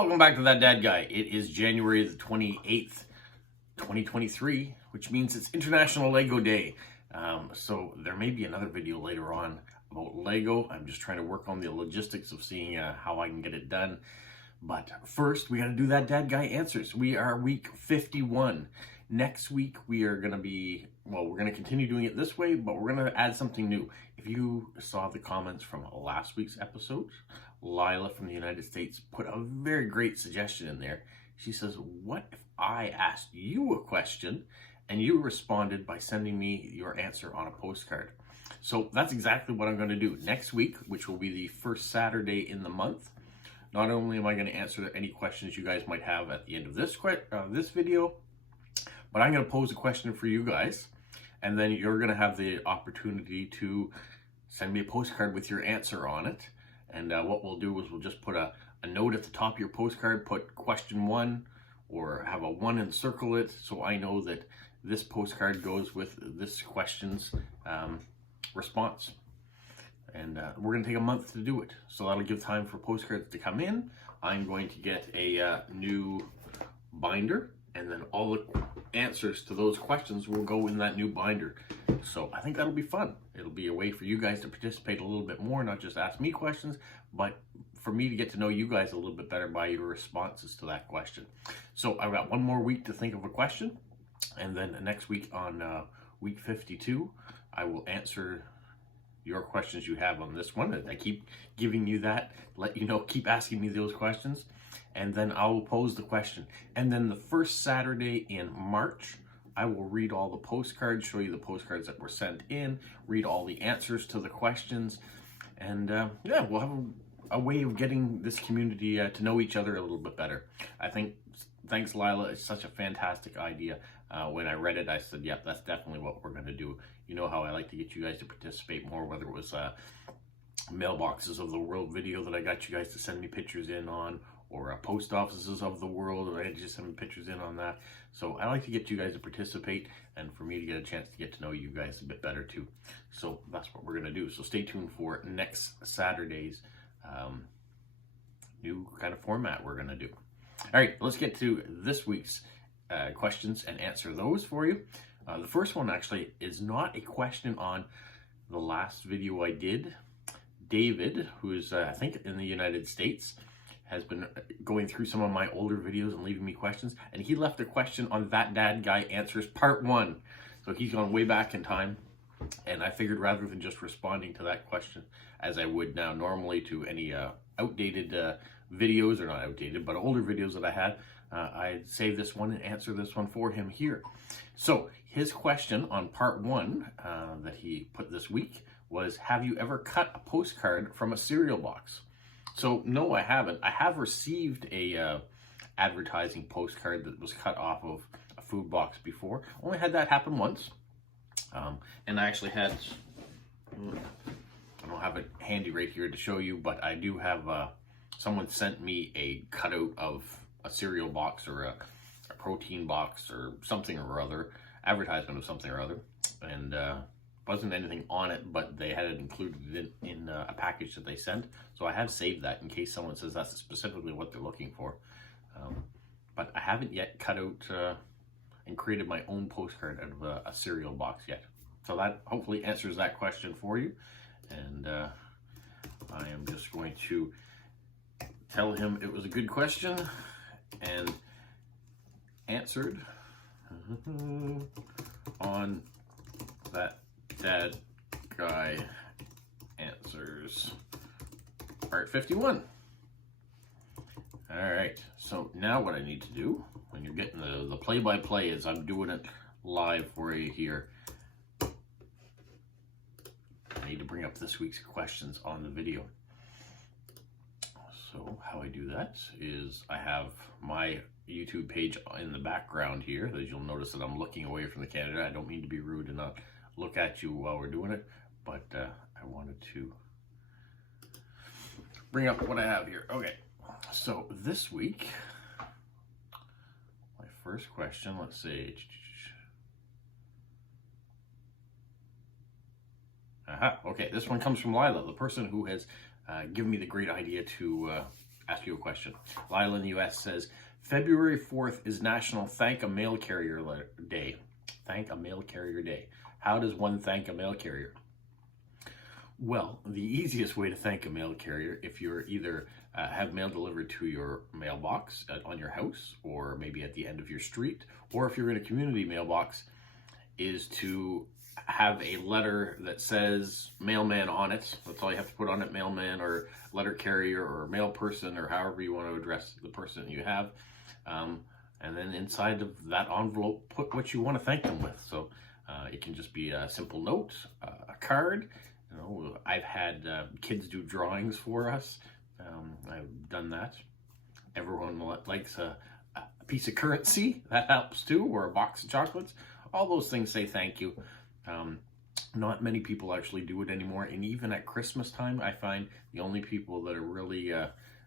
Welcome back to That Dad Guy. It is January the 28th, 2023, which means it's International Lego Day. So there may be another video later on about Lego. I'm just trying to work on the logistics of seeing how I can get it done. But first, we got to do That Dad Guy Answers. We are week 51. Next week, we are going to be, well, we're going to continue doing it this way, but we're going to add something new. If you saw the comments from last week's episode, Lila from the United States put a very great suggestion in there. She says, what if I asked you a question and you responded by sending me your answer on a postcard? So that's exactly what I'm going to do next week, which will be the first Saturday in the month. Not only am I going to answer any questions you guys might have at the end of this video, but I'm going to pose a question for you guys, and then you're going to have the opportunity to send me a postcard with your answer on it. And what we'll do is we'll just put a note at the top of your postcard, put question 1, or have a 1 and circle it, so I know that this postcard goes with this question's response. And we're going to take a month to do it, so that'll give time for postcards to come in. I'm going to get a new binder, and then all the answers to those questions will go in that new binder. So I think that'll be fun. It'll be a way for you guys to participate a little bit more, not just ask me questions, but for me to get to know you guys a little bit better by your responses to that question. So I've got one more week to think of a question, and then next week on week 52, I will answer your questions you have on this one. I keep giving you that, let you know, keep asking me those questions, and then I will pose the question. And then the first Saturday in March, I will read all the postcards, show you the postcards that were sent in, read all the answers to the questions, and yeah, we'll have a way of getting this community to know each other a little bit better. I think, thanks Lila, it's such a fantastic idea. When I read it, I said, yep, that's definitely what we're going to do. You know how I like to get you guys to participate more, whether it was Mailboxes of the World video that I got you guys to send me pictures in on, or post offices of the world, and I just send me pictures in on that. So I like to get you guys to participate, and for me to get a chance to get to know you guys a bit better too. So that's what we're going to do. So stay tuned for next Saturday's new kind of format we're going to do. All right, let's get to this week's questions and answer those for you. The first one actually is not a question on the last video I did. David, who is I think in the United States, has been going through some of my older videos and leaving me questions, and he left a question on That Dad Guy Answers Part 1. So he's gone way back in time, and I figured rather than just responding to that question as I would now normally to any outdated videos, or not outdated, but older videos that I had, I'd save this one and answer this one for him here. So his question on Part 1 that he put this week was, have you ever cut a postcard from a cereal box? So no, I haven't. I have received a advertising postcard that was cut off of a food box before. Only had that happen once. And I actually had, I don't have it handy right here to show you, but I do have, someone sent me a cutout of a cereal box, or a protein box, or something or other, advertisement of something or other, and wasn't anything on it, but they had it included in a package that they sent. So I have saved that in case someone says that's specifically what they're looking for. But I haven't yet cut out and created my own postcard out of a cereal box yet. So that hopefully answers that question for you. And I am just going to tell him it was a good question and answered on That Dad Guy Answers Part 51. All right, so now what I need to do, when you're getting the play-by-play as I'm doing it live for you here, I need to bring up this week's questions on the video. So how I do that is I have my YouTube page in the background here. As you'll notice that I'm looking away from the camera. I don't mean to be rude and not look at you while we're doing it, but I wanted to bring up what I have here. Okay, so this week, my first question, let's see. Okay, this one comes from Lila, the person who has given me the great idea to ask you a question. Lila in the US says, February 4th is National Thank a Mail Carrier Day. Thank a Mail Carrier Day. How does one thank a mail carrier? Well, the easiest way to thank a mail carrier, if you're either have mail delivered to your mailbox on your house, or maybe at the end of your street, or if you're in a community mailbox, is to have a letter that says mailman on it. That's all you have to put on it, mailman or letter carrier or mail person, or however you want to address the person you have. And then inside of that envelope, put what you want to thank them with. So it can just be a simple note, a card. You know, I've had kids do drawings for us. I've done that. Everyone likes a piece of currency. That helps too, or a box of chocolates. All those things say thank you. Not many people actually do it anymore. And even at Christmas time, I find the only people that are really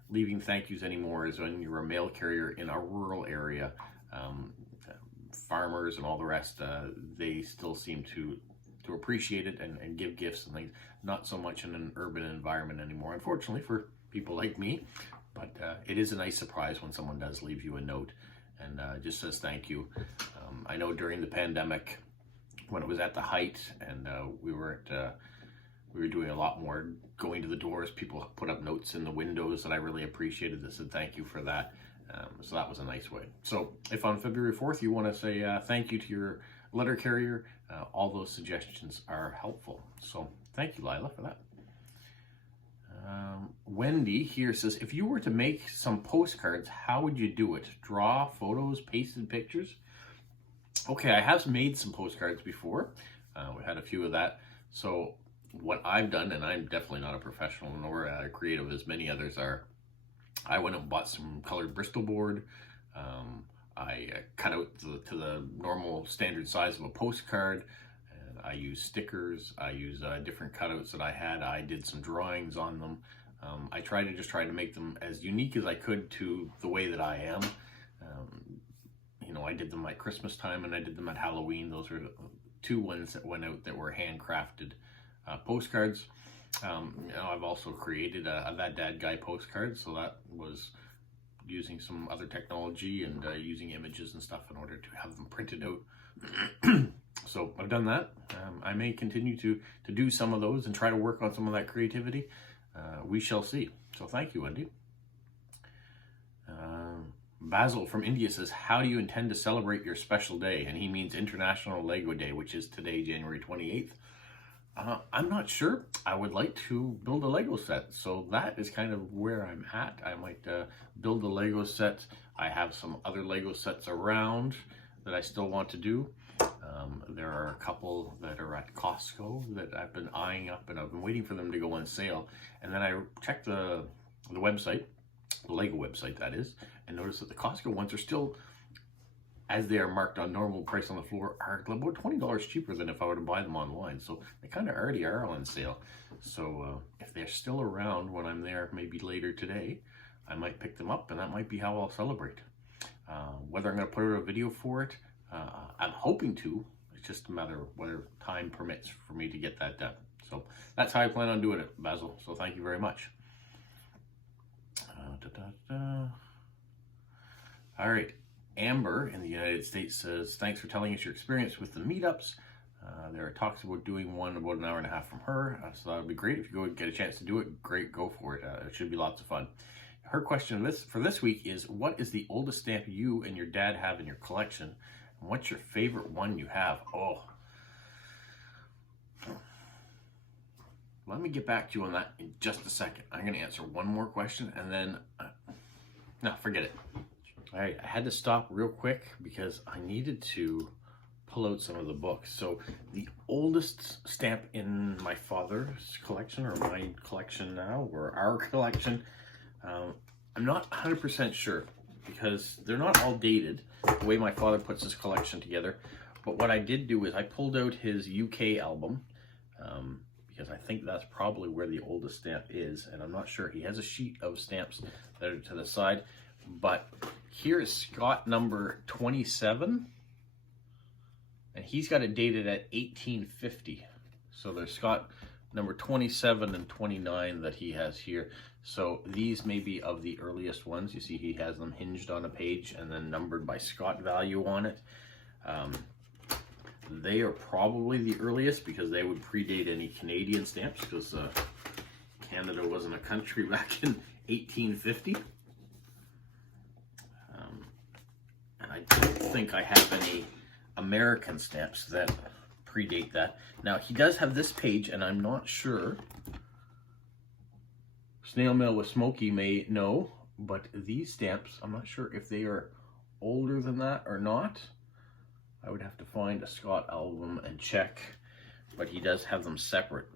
leaving thank yous anymore is when you're a mail carrier in a rural area. Farmers and all the rest, they still seem to appreciate it and give gifts and things. Not so much in an urban environment anymore, unfortunately, for people like me. But it is a nice surprise when someone does leave you a note and just says thank you. I know during the pandemic, when it was at the height, and we were doing a lot more going to the doors. People put up notes in the windows that I really appreciated that said thank you for that. So that was a nice way. So if on February 4th you want to say thank you to your letter carrier, all those suggestions are helpful. So thank you, Lila, for that. Wendy here says, if you were to make some postcards, how would you do it? Draw, photos, pasted pictures? Okay, I have made some postcards before. We had a few of that. So what I've done, and I'm definitely not a professional nor creative as many others are, I went and bought some colored Bristol board. I cut out to the normal standard size of a postcard. And I use stickers. I use different cutouts that I had. I did some drawings on them. I try to make them as unique as I could to the way that I am. You know, I did them at Christmas time and I did them at Halloween. Those are the two ones that went out that were handcrafted postcards. You know, I've also created a That Dad Guy postcard, so that was using some other technology and using images and stuff in order to have them printed out. So I've done that. I may continue to do some of those and try to work on some of that creativity. We shall see. So thank you, Wendy. Basil from India says, how do you intend to celebrate your special day? And he means International Lego Day, which is today, January 28th. I'm not sure. I would like to build a Lego set. So that is kind of where I'm at. I might build a Lego set. I have some other Lego sets around that I still want to do. There are a couple that are at Costco that I've been eyeing up, and I've been waiting for them to go on sale. And then I checked the website, the Lego website that is, and noticed that the Costco ones are still, as they are marked on normal price on the floor, are about $20 cheaper than if I were to buy them online. So they kind of already are on sale. So if they're still around when I'm there, maybe later today, I might pick them up, and that might be how I'll celebrate. Whether I'm going to put out a video for it, I'm hoping to. It's just a matter of whether time permits for me to get that done. So that's how I plan on doing it, Basil. So thank you very much. All right. Amber in the United States says, thanks for telling us your experience with the meetups. There are talks about doing one about an hour and a half from her. So that would be great. If you go get a chance to do it, great, go for it. It should be lots of fun. Her question for this week is, what is the oldest stamp you and your dad have in your collection? And what's your favorite one you have? Oh, let me get back to you on that in just a second. I'm going to answer one more question and then, no, forget it. All right, I had to stop real quick because I needed to pull out some of the books. So the oldest stamp in my father's collection, or my collection now, or our collection, I'm not 100% sure because they're not all dated the way my father puts his collection together. But what I did do is I pulled out his UK album because I think that's probably where the oldest stamp is, and I'm not sure. He has a sheet of stamps that are to the side, but here is Scott number 27, and he's got it dated at 1850. So there's Scott number 27 and 29 that he has here. So these may be of the earliest ones. You see he has them hinged on a page and then numbered by Scott value on it. They are probably the earliest because they would predate any Canadian stamps, because Canada wasn't a country back in 1850. And I don't think I have any American stamps that predate that. Now he does have this page, and I'm not sure. Snail Mail with Smokey may know, but these stamps, I'm not sure if they are older than that or not. I would have to find a Scott album and check, but he does have them separate.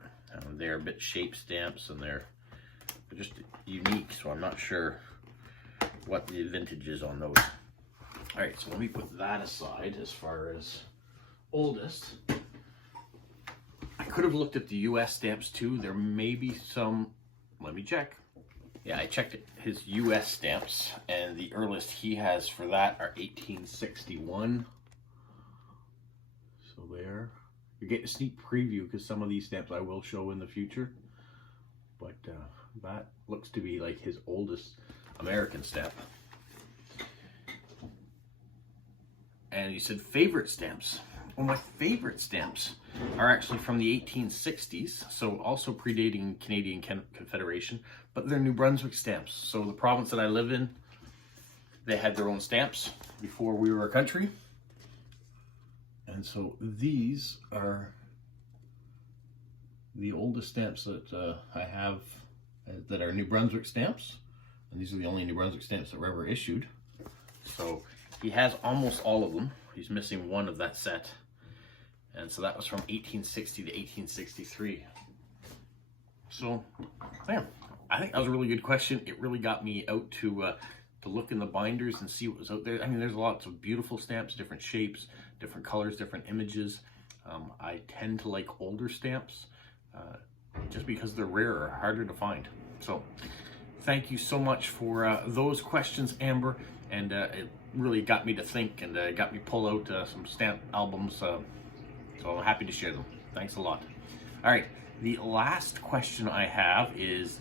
They're a bit shape stamps, and they're just unique, so I'm not sure what the vintage is on those. All right, so let me put that aside as far as oldest. I could have looked at the US stamps too. There may be some, let me check. Yeah, I checked his US stamps, and the earliest he has for that are 1861. So there, you're getting a sneak preview because some of these stamps I will show in the future. But that looks to be like his oldest American stamp. And you said favorite stamps. Well, my favorite stamps are actually from the 1860s, so also predating Canadian Confederation, but they're New Brunswick stamps. So the province that I live in, they had their own stamps before we were a country. And so these are the oldest stamps that I have that are New Brunswick stamps. And these are the only New Brunswick stamps that were ever issued. So he has almost all of them. He's missing one of that set. And so that was from 1860 to 1863. So, man, I think that was a really good question. It really got me out to look in the binders and see what was out there. I mean, there's lots of beautiful stamps, different shapes, different colors, different images. I tend to like older stamps just because they're rarer, harder to find. So, thank you so much for those questions, Amber. And it really got me to think, and got me pull out some stamp albums. So I'm happy to share them. Thanks a lot. All right, the last question I have is,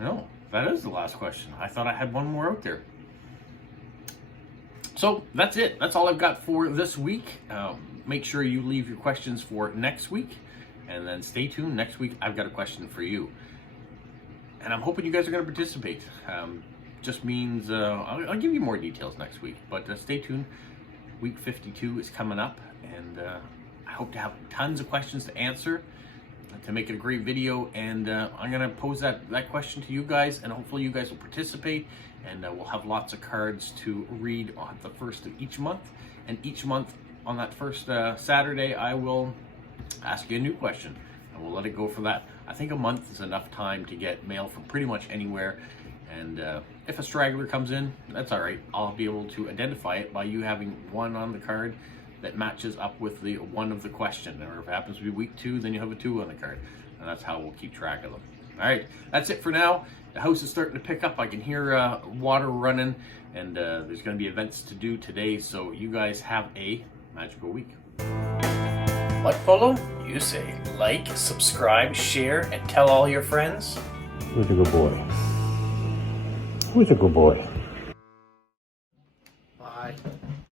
no, that is the last question. I thought I had one more out there. So that's it. That's all I've got for this week. Make sure you leave your questions for next week, and then stay tuned. Next week, I've got a question for you. And I'm hoping you guys are going to participate. Just means I'll give you more details next week, but stay tuned. Week 52 is coming up, and I hope to have tons of questions to answer to make it a great video. And I'm going to pose that question to you guys, and hopefully you guys will participate, and we'll have lots of cards to read on the first of each month. And each month on that first Saturday, I will ask you a new question, and we'll let it go for that. I think a month is enough time to get mail from pretty much anywhere. And if a straggler comes in, that's all right. I'll be able to identify it by you having one on the card that matches up with the one of the question. Or if it happens to be week 2, then you have a 2 on the card. And that's how we'll keep track of them. All right, that's it for now. The house is starting to pick up. I can hear water running, and there's going to be events to do today. So you guys have a magical week. What, Polo? You say like, subscribe, share, and tell all your friends. Who's a good boy? Who's a good boy?